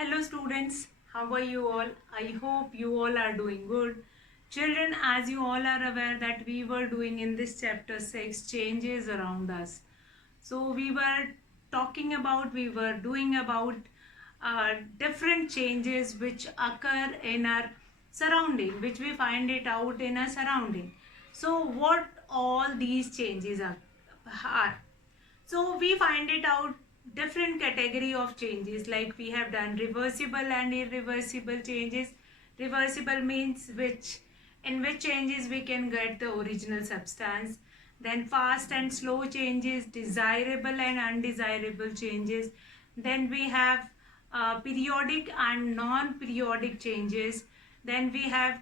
Hello students, how are you all? I hope you all are doing good. Children, as you all are aware that we were doing in this chapter 6 changes around us. So we were doing about different changes which occur in our surrounding, which we find it out in our surrounding. So what all these changes are. So we find it out different category of changes, like we have done reversible and irreversible changes. Reversible means which changes we can get the original substance. Then fast and slow changes, desirable and undesirable changes. Then we have periodic and non-periodic changes. Then we have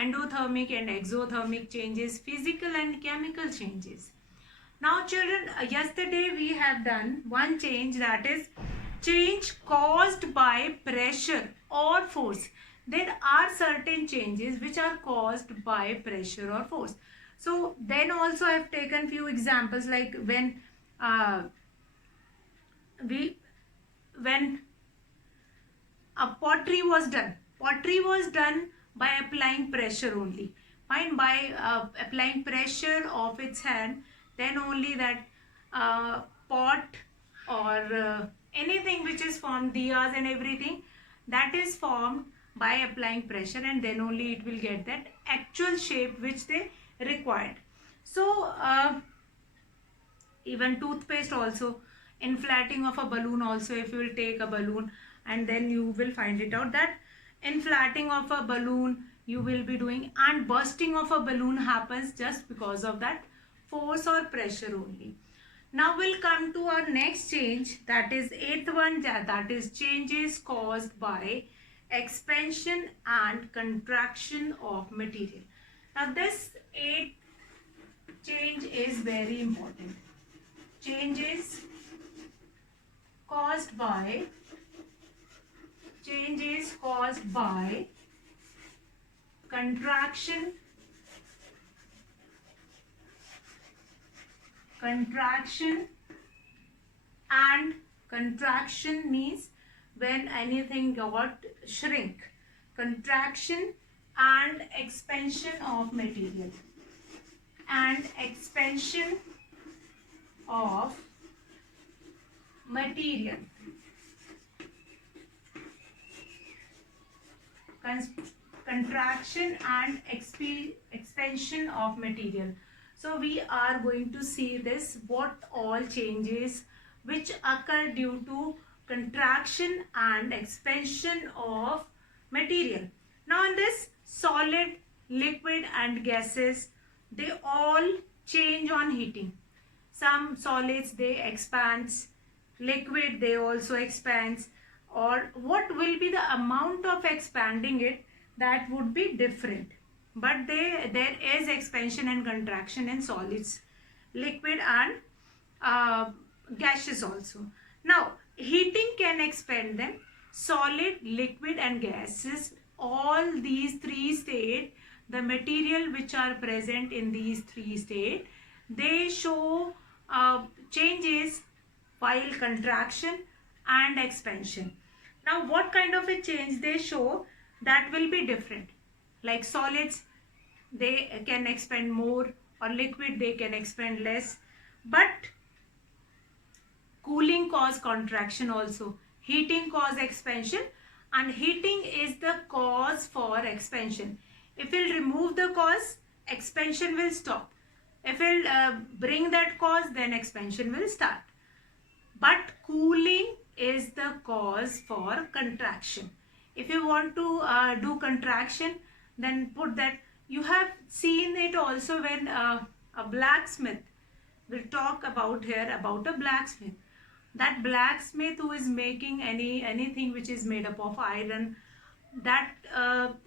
endothermic and exothermic changes, physical and chemical changes. Now children, yesterday we have done one change, that is change caused by pressure or force. There are certain changes which are caused by pressure or force. So then also I have taken few examples, like uh, we when a pottery was done. Pottery was done by applying pressure only. Fine, by applying pressure of its hand, then only that pot or anything which is formed, diyas and everything, that is formed by applying pressure, and then only it will get that actual shape which they required. So even toothpaste also, inflating of a balloon also, if you will take a balloon and then you will find it out that inflating of a balloon you will be doing, and bursting of a balloon happens just because of that force or pressure only. Now we'll come to our next change, that is eighth one, that is changes caused by expansion and contraction of material. Now this eighth change is very important. Changes caused by contraction and contraction means when anything got shrink. Contraction and expansion of material, and expansion of material. Contraction and expansion of material. So we are going to see this, what all changes which occur due to contraction and expansion of material. Now in this, solid, liquid and gases, they all change on heating. Some solids they expands, liquid they also expands, or what will be the amount of expanding it, that would be different, but there is expansion and contraction in solids, liquid and gases also. Now heating can expand them. Solid, liquid and gases, all these three state, the material which are present in these three state, they show changes while contraction and expansion. Now what kind of a change they show, that will be different. Like solids, they can expand more, or liquid they can expand less, but cooling cause contraction also, heating cause expansion, and heating is the cause for expansion. If we'll remove the cause, expansion will stop. If we'll bring that cause, then expansion will start. But cooling is the cause for contraction. If you want to do contraction, then put that. You have seen it also when a blacksmith, we'll talk about here about a blacksmith. That blacksmith who is making anything which is made up of iron, that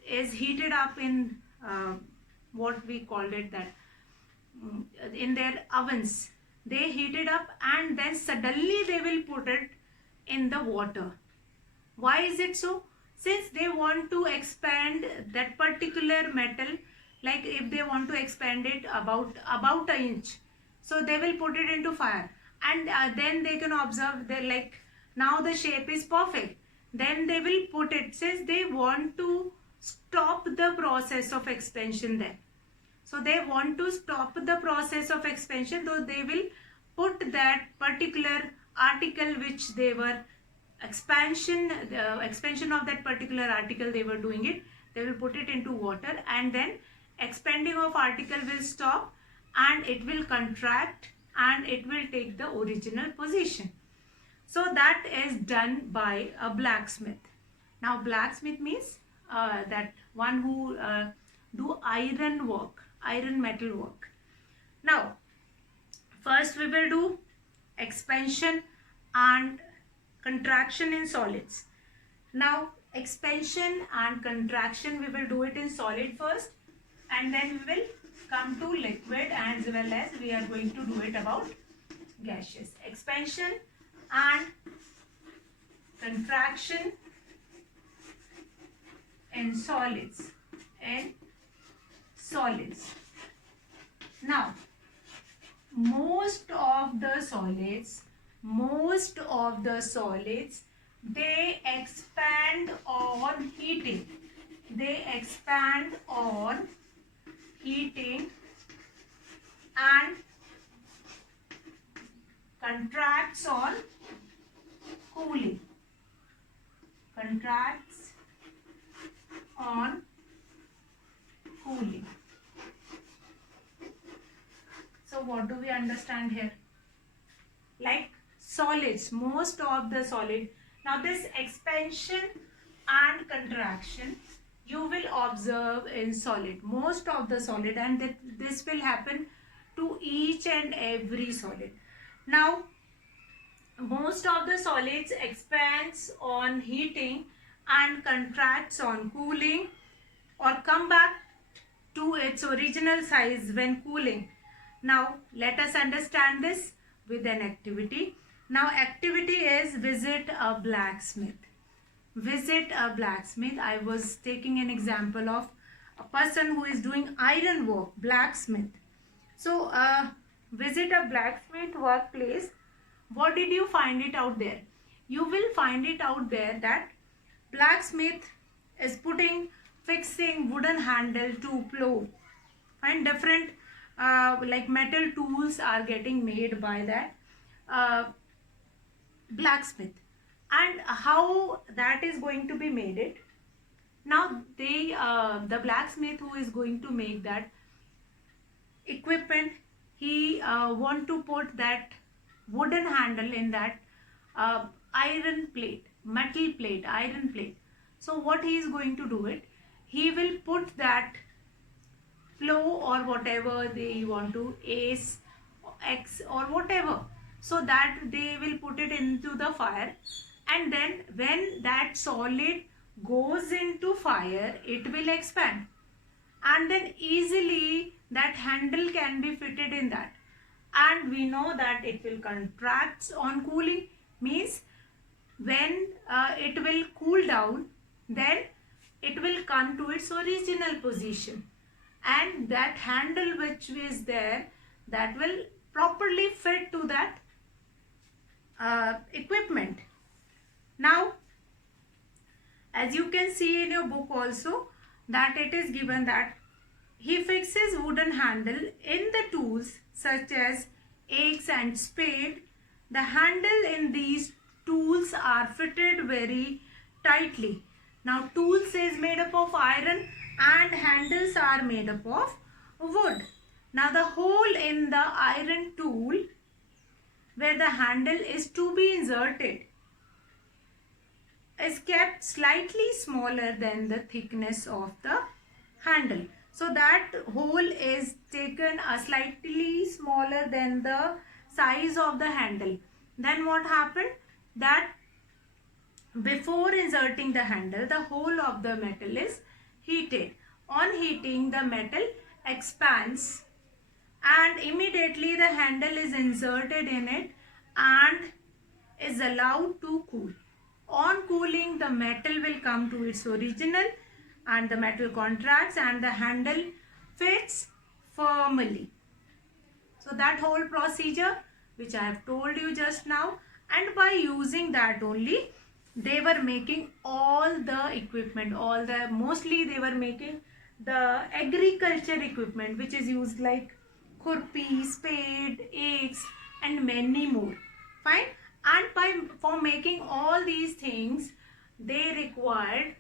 is heated up in what we called it, that in their ovens, they heat it up and then suddenly they will put it in the water. Why is it so? Since they want to expand that particular metal, like if they want to expand it about an inch, so they will put it into fire, and then they can observe, they like, now the shape is perfect. then they will put, it says they want to stop the process of expansion there. So they want to stop the process of expansion, so they will put that particular article which they were expansion of that particular article they were doing it, they will put it into water, and then expanding of article will stop and it will contract and it will take the original position. So that is done by a blacksmith. Now blacksmith means that one who do iron work, iron metal work. Now first we will do expansion and contraction in solids. Now expansion and contraction we will do it in solid first, and then we will come to liquid, as well as we are going to do it about gaseous. Expansion and contraction in solids. Now most of the solids, they expand on heating. And contracts on cooling. So what do we understand here? Like solids, most of the solid. Now this expansion and contraction you will observe in solid, most of the solid, and that this will happen to each and every solid. Now most of the solids expands on heating and contracts on cooling, or come back to its original size when cooling. Now let us understand this with an activity. Now activity is visit a blacksmith. I was taking an example of a person who is doing iron work, blacksmith. So visit a blacksmith workplace. What did you find it out there? You will find it out there that blacksmith is fixing wooden handle to plow, and different like metal tools are getting made by that blacksmith. And how that is going to be made it? Now the blacksmith who is going to make that equipment, he want to put that wooden handle in that iron plate. So what he is going to do it? He will put that flow or whatever they want to, ace, x or whatever, so that they will put it into the fire, and then when that solid goes into fire, it will expand, and then easily that handle can be fitted in that. And we know that it will contract on cooling, means when it will cool down, then it will come to its original position, and that handle which is there, that will properly fit to that equipment. Now as you can see in your book also, that it is given that he fixes wooden handle in the tools such as axe and spade. The handle in these tools are fitted very tightly. Now tools is made up of iron and handles are made up of wood. Now the hole in the iron tool where the handle is to be inserted is kept slightly smaller than the thickness of the handle. So that hole is taken a slightly smaller than the size of the handle. Then what happened? That before inserting the handle, the whole of the metal is heated. On heating, the metal expands and immediately the handle is inserted in it and is allowed to cool. On cooling, the metal will come to its original and the metal contracts and the handle fits firmly. So that whole procedure which I have told you just now, and by using that only, they were making all the equipment, mostly they were making the agriculture equipment which is used like khurpi, spade, axe and many more. Fine. And for making all these things they required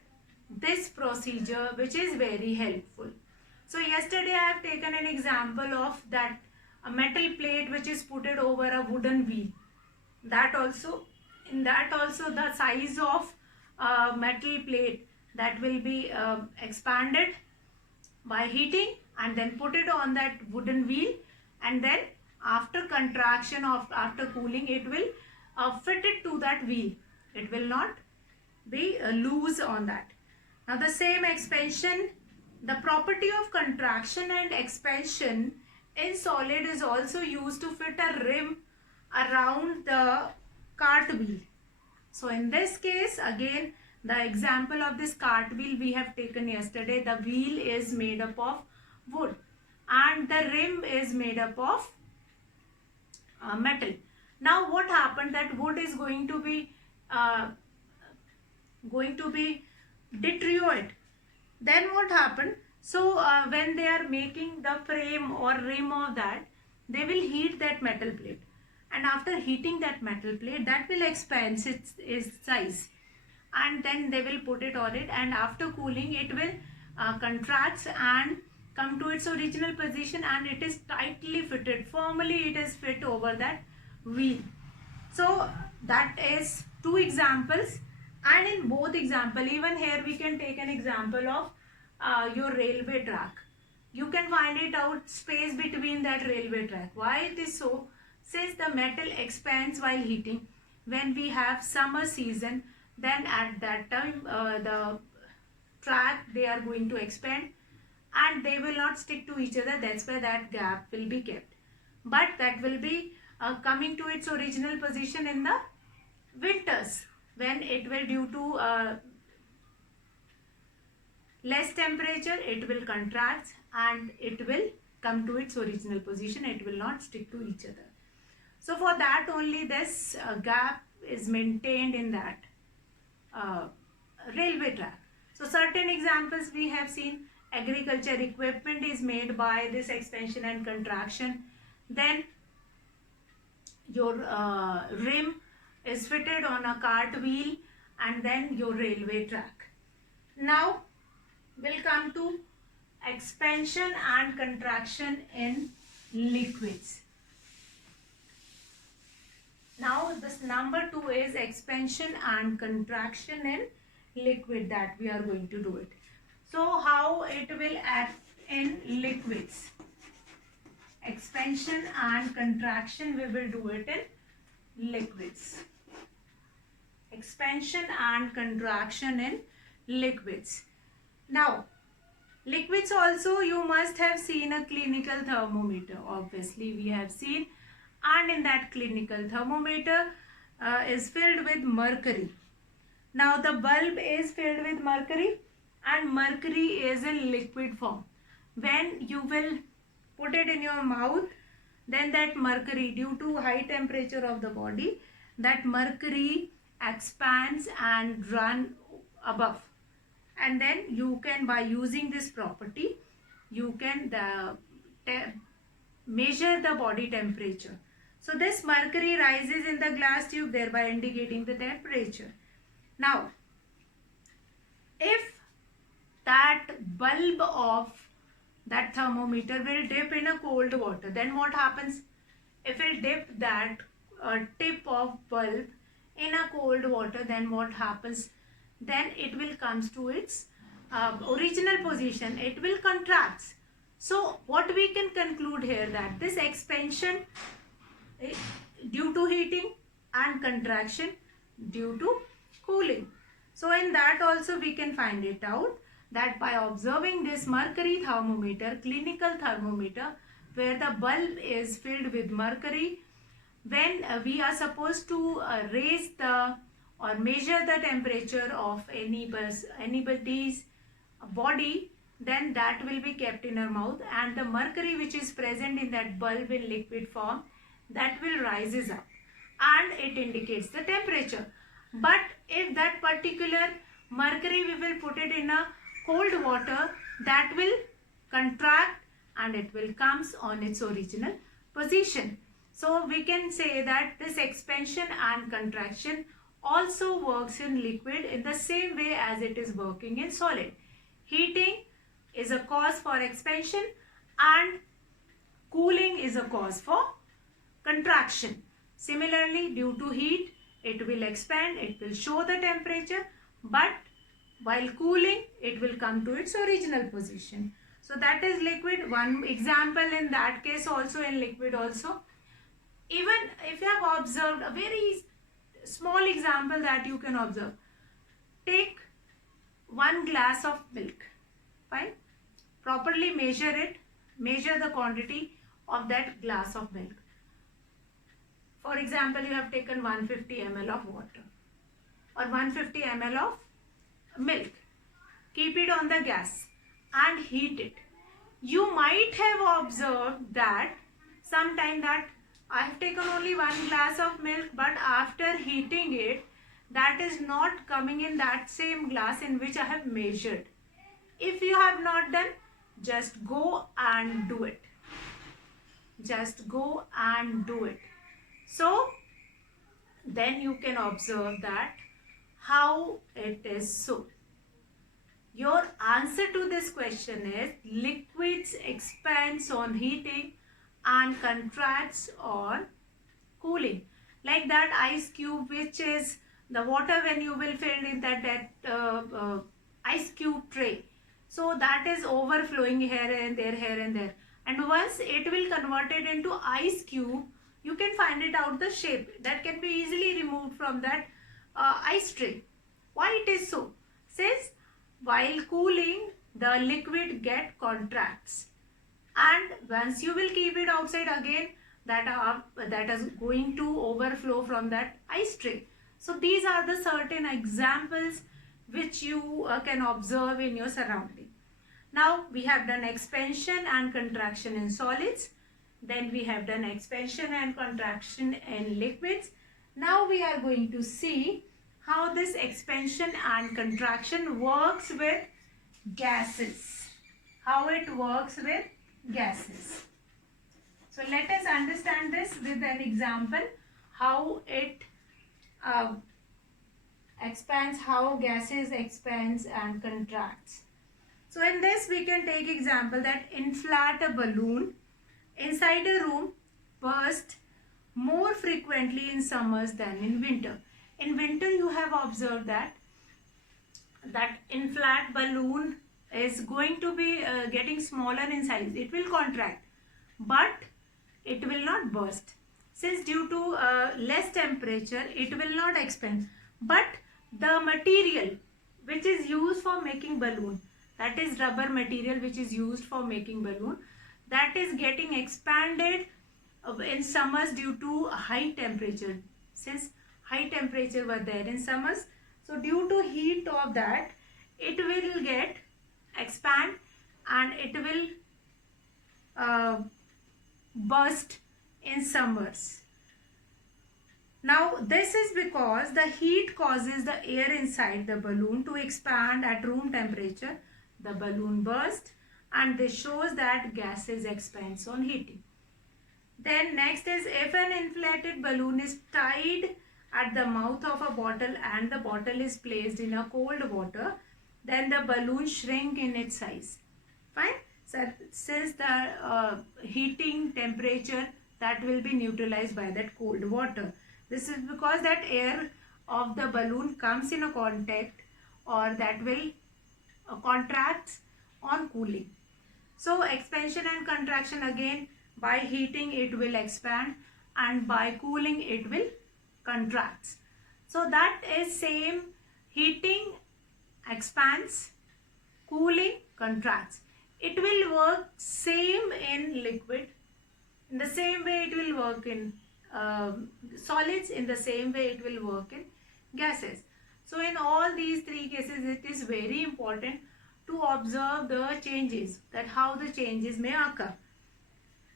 this procedure which is very helpful. So yesterday I have taken an example of that a metal plate which is put it over a wooden wheel. That also, in that also the size of metal plate that will be expanded by heating and then put it on that wooden wheel, and then after contraction of after cooling it will fit it to that wheel. It will not be loose on that. Now the same expansion, the property of contraction and expansion in solid is also used to fit a rim around the cart wheel. So in this case, again the example of this cart wheel we have taken yesterday, the wheel is made up of wood and the rim is made up of metal. Now what happened, that wood is going to be deteriorate. Then what happened, so when they are making the frame or rim of that, they will heat that metal plate, and after heating that metal plate that will expand its size, and then they will put it on it, and after cooling it will contract and come to its original position, and it is tightly fitted, firmly it is fit over that wheel. So that is two examples, and in both example, even here we can take an example of your railway track. You can find it out space between that railway track. Why it is so? Since the metal expands while heating, when we have summer season, then at that time the track they are going to expand and they will not stick to each other. That's why that gap will be kept, but that will be coming to its original position in the winters, when it will, due to less temperature, it will contract and it will come to its original position. It will not stick to each other. So for that only this gap is maintained in that railway track. So certain examples we have seen, agriculture equipment is made by this expansion and contraction. Then your rim is fitted on a cart wheel, and then your railway track. Now we'll come to expansion and contraction in liquids. Now this number 2 is expansion and contraction in liquid, that we are going to do it. So how it will act in liquids? Expansion and contraction we will do it in liquids. Expansion and contraction in liquids. Now liquids also, you must have seen a clinical thermometer. Obviously we have seen, and in that clinical thermometer is filled with mercury. Now the bulb is filled with mercury, and mercury is in liquid form. When you will put it in your mouth, then that mercury, due to high temperature of the body, that mercury expands and run above, and then you can, by using this property, you can measure the body temperature. So this mercury rises in the glass tube, thereby indicating the temperature. Now if that bulb of that thermometer will dip in a cold water, then what happens? If it dip that tip of bulb in a cold water, then what happens? Then it will comes to its original position, it will contract. So what we can conclude here, that this expansion due to heating and contraction due to cooling. So in that also we can find it out, that by observing this mercury thermometer, clinical thermometer, where the bulb is filled with mercury, when we are supposed to raise the or measure the temperature of anybody's body, then that will be kept in our mouth, and the mercury which is present in that bulb in liquid form, that will rises up and it indicates the temperature. But if that particular mercury we will put it in a cold water, that will contract and it will comes on its original position. So we can say that this expansion and contraction also works in liquid in the same way as it is working in solid. Heating is a cause for expansion and cooling is a cause for contraction. Similarly, due to heat, it will expand, it will show the temperature, but while cooling, it will come to its original position. So that is liquid. One example in that case also, in liquid also. Even if you have observed a very small example that you can observe. Take one glass of milk. Fine. Properly measure it. Measure the quantity of that glass of milk. For example, you have taken 150 ml of water or 150 ml of milk. Keep it on the gas and heat it. You might have observed that sometime that I have taken only one glass of milk, but after heating it, that is not coming in that same glass in which I have measured. If you have not done, just go and do it. Just go and do it. So then you can observe that how it is so. Your answer to this question is liquids expands on heating and contracts on cooling. Like that ice cube, which is the water when you will fill in that ice cube tray. So that is overflowing here and there, here and there. And once it will convert it into ice cube, you can find it out the shape that can be easily removed from that ice tray. Why it is so? Since while cooling, the liquid get contracts, and once you will keep it outside again, that is going to overflow from that ice tray. So these are the certain examples which you can observe in your surrounding. Now we have done expansion and contraction in solids. Then we have done expansion and contraction in liquids. Now we are going to see how this expansion and contraction works with gases. How it works with gases. So let us understand this with an example, how it expands, how gases expands and contracts. So in this we can take example that inflate a balloon inside a room burst more frequently in summers than in winter. In winter you have observed that inflate balloon is going to be getting smaller in size. It will contract, but it will not burst. Since due to less temperature, it will not expand. But the material which is used for making balloon, that is rubber material which is used for making balloon, that is getting expanded in summers due to high temperature. Since high temperature were there in summers, so due to heat of that, it will get expand and it will burst in summers. Now this is because the heat causes the air inside the balloon to expand at room temperature. The balloon bursts, and this shows that gases expands on heating. Then next is, if an inflated balloon is tied at the mouth of a bottle and the bottle is placed in a cold water, then the balloon shrink in its size. Fine. So since the heating temperature, that will be neutralized by that cold water. This is because that air of the balloon comes in a contact, or that will contracts on cooling. So expansion and contraction, again by heating it will expand and by cooling it will contracts. So that is same, heating expands, cooling contracts. It will work same in liquid, in the same way it will work in solids, in the same way it will work in gases. So in all these three cases, it is very important to observe the changes, that how the changes may occur.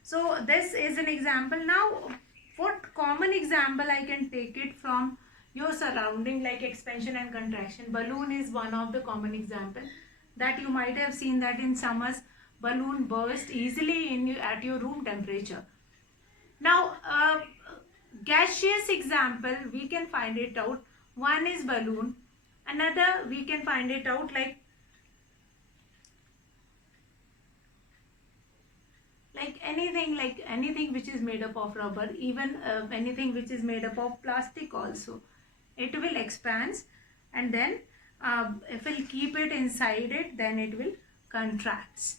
So this is an example. Now what common example I can take it from your surrounding, like expansion and contraction. Balloon is one of the common example that you might have seen that in summers balloon burst easily at your room temperature. Now, gaseous example, we can find it out. One is balloon. Another, we can find it out like anything which is made up of rubber, even anything which is made up of plastic also. It will expand, and then if we'll keep it inside it, then it will contract.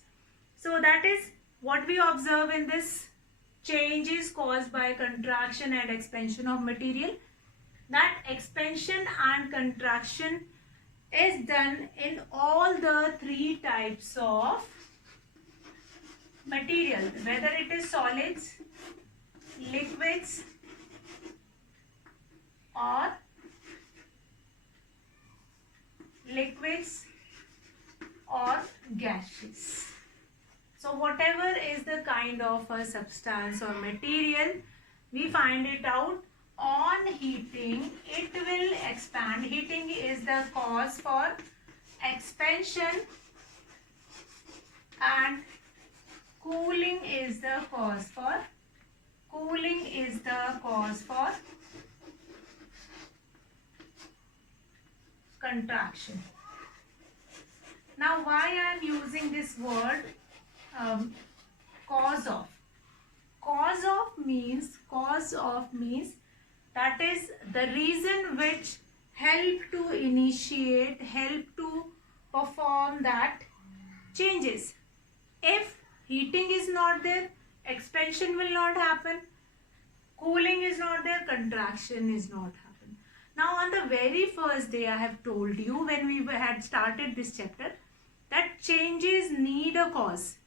So that is what we observe in this changes caused by contraction and expansion of material. That expansion and contraction is done in all the three types of material, whether it is solids, liquids, or gases. So whatever is the kind of a substance or material, we find it out on heating, it will expand. Heating is the cause for expansion and cooling is the cause for contraction. Now, why I am using this word cause of? Cause of means that is the reason which help to initiate, help to perform that changes. If heating is not there, expansion will not happen. Cooling is not there, contraction is not happen. Now, on the very first day, I have told you when we had started this chapter that changes need a cause.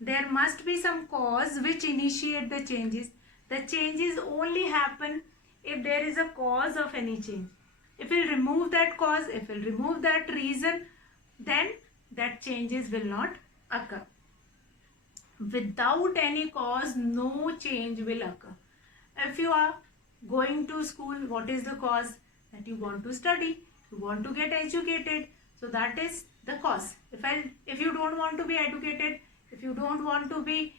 There must be some cause which initiate the changes. The changes only happen if there is a cause of any change. If we'll remove that cause, if we'll remove that reason, then that changes will not occur. Without any cause, no change will occur. If you are going to school, what is the cause? That you want to study, you want to get educated. So that is the cause. If you don't want to be educated, if you don't want to be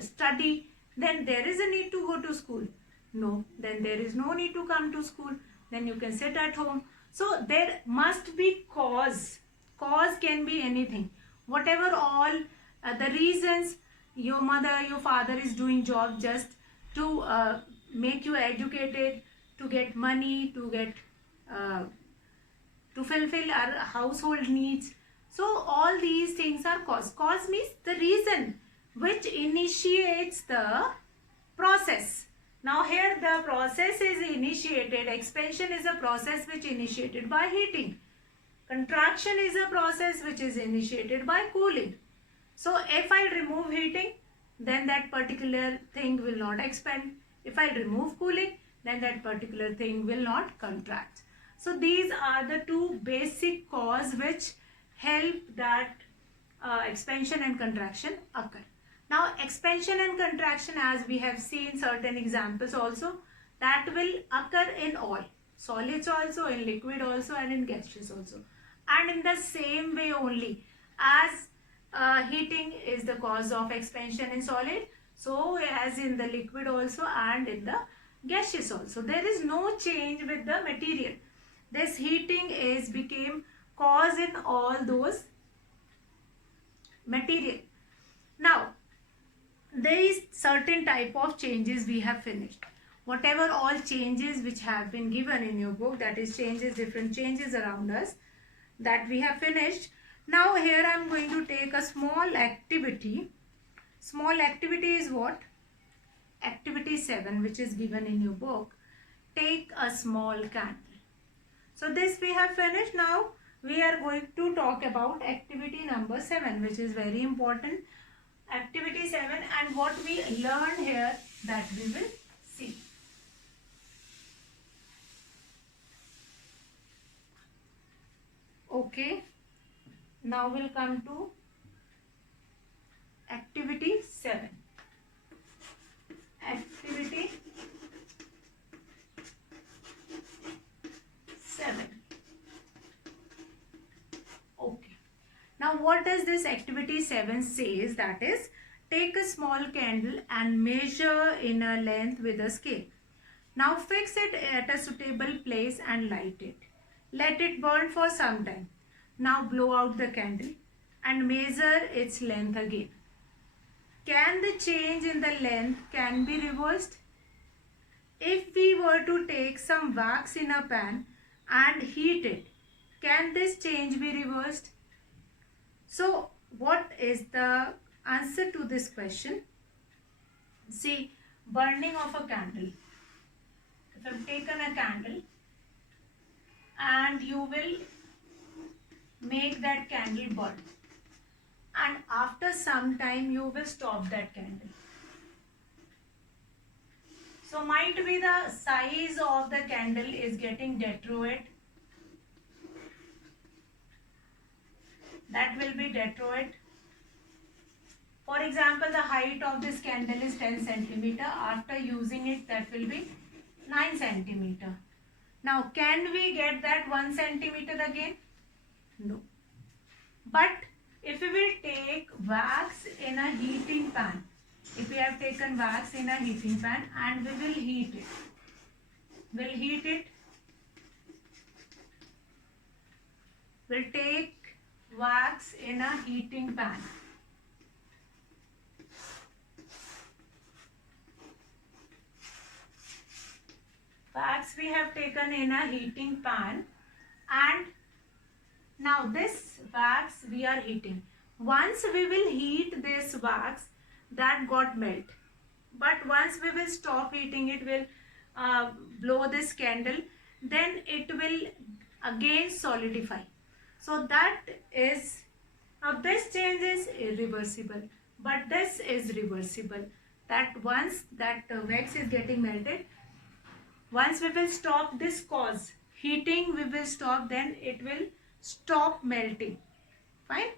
study, then there is a need to go to school. No, then there is no need to come to school. Then you can sit at home. So there must be cause. Cause can be anything. Whatever all the reasons, your mother, your father is doing job just to make you educated, to get money, to fulfill our household needs. So all these things are cause. Cause means the reason which initiates the process. Now here the process is initiated. Expansion is a process which initiated by heating. Contraction is a process which is initiated by cooling. So if I remove heating, then that particular thing will not expand. If I remove cooling, then that particular thing will not contract. So these are the two basic cause which help that expansion and contraction occur. Now expansion and contraction, as we have seen certain examples also, that will occur in all. Solids also, in liquid also, and in gaseous also. And in the same way only as heating is the cause of expansion in solid, so as in the liquid also and in the gaseous also. There is no change with the material. This heating became cause in all those material. Now, there is certain type of changes we have finished. Whatever all changes which have been given in your book, that is changes, different changes around us, that we have finished. Now here I am going to take a small activity. Small activity is what? Activity 7, which is given in your book. Take a small candle. So this we have finished. Now we are going to talk about activity number 7, which is very important. Activity 7, and what we learn here, that we will see. Okay. Now we'll come to activity 7. Activity Now what does this activity 7 says? That is, take a small candle and measure in a length with a scale. Now fix it at a suitable place and light it. Let it burn for some time. Now blow out the candle and measure its length again. Can the change in the length can be reversed? If we were to take some wax in a pan and heat it, can this change be reversed? So what is the answer to this question? See, burning of a candle. If I've taken a candle and you will make that candle burn, and after some time you will stop that candle. So might be the size of the candle is getting deteriorate. That will be deteriorate. For example, the height of this candle is 10 centimeter. After using it, that will be 9 centimeter. Now, can we get that 1 centimeter again? No. But if we will take wax in a heating pan, if we have taken wax in a heating pan and we will heat it, we'll take wax in a heating pan. Wax we have taken in a heating pan, and now this wax we are heating. Once we will heat this wax, that got melt. But once we will stop heating it, will blow this candle, then it will again solidify. So that is, now this change is irreversible, but this is reversible. That once that wax is getting melted, once we will stop this cause, heating we will stop, then it will stop melting. Fine.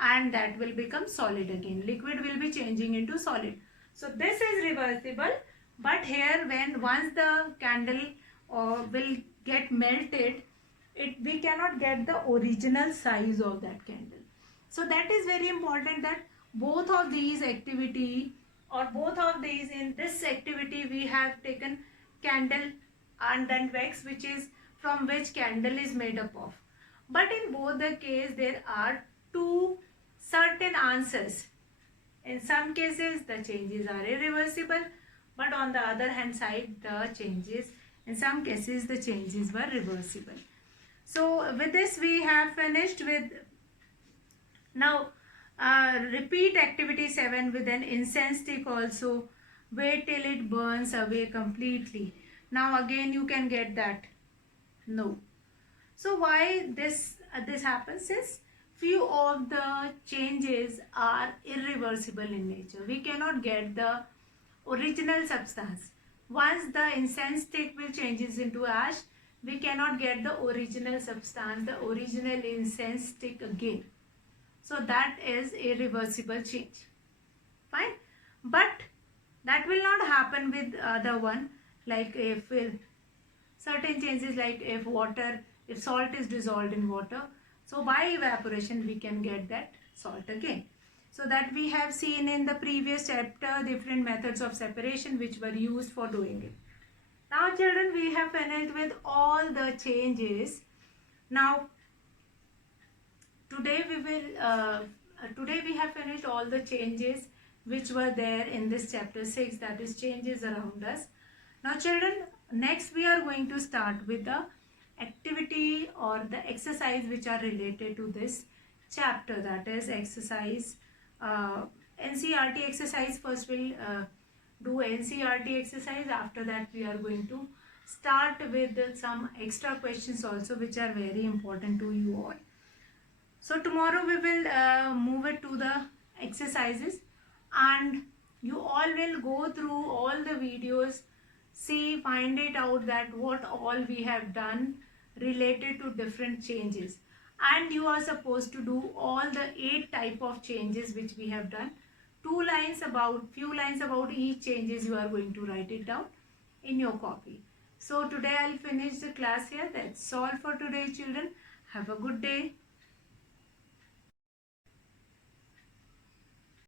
And that will become solid again. Liquid will be changing into solid. So this is reversible, but here when once the candle will get melted, we cannot get the original size of that candle. So that is very important, that both of these activity, or both of these, in this activity we have taken candle and then wax, which is from which candle is made up of. But in both the case there are two certain answers. In some cases the changes are irreversible, but on the other hand side the changes, in some cases the changes were reversible. So with this we have finished with, now repeat activity 7 with an incense stick also. Wait till it burns away completely. Now again you can get that. No. So why this happens is, few of the changes are irreversible in nature. We cannot get the original substance. Once the incense stick will changes into ash, we cannot get the original substance, the original incense stick again. So that is irreversible change. Fine. But that will not happen with other one, like if certain changes, like if salt is dissolved in water, so by evaporation we can get that salt again. So that we have seen in the previous chapter different methods of separation which were used for doing it. Now children, we have finished with all the changes. Now today we have finished all the changes which were there in this chapter 6, that is changes around us. Now children, next we are going to start with the activity or the exercise which are related to this chapter, that is exercise NCERT exercise. First we'll do NCERT exercise. After that we are going to start with some extra questions also which are very important to you all. So tomorrow we will move it to the exercises, and you all will go through all the videos, see, find it out that what all we have done related to different changes, and you are supposed to do all the 8 type of changes which we have done. Few lines about each changes you are going to write it down in your copy. So today I'll finish the class here. That's all for today children. Have a good day.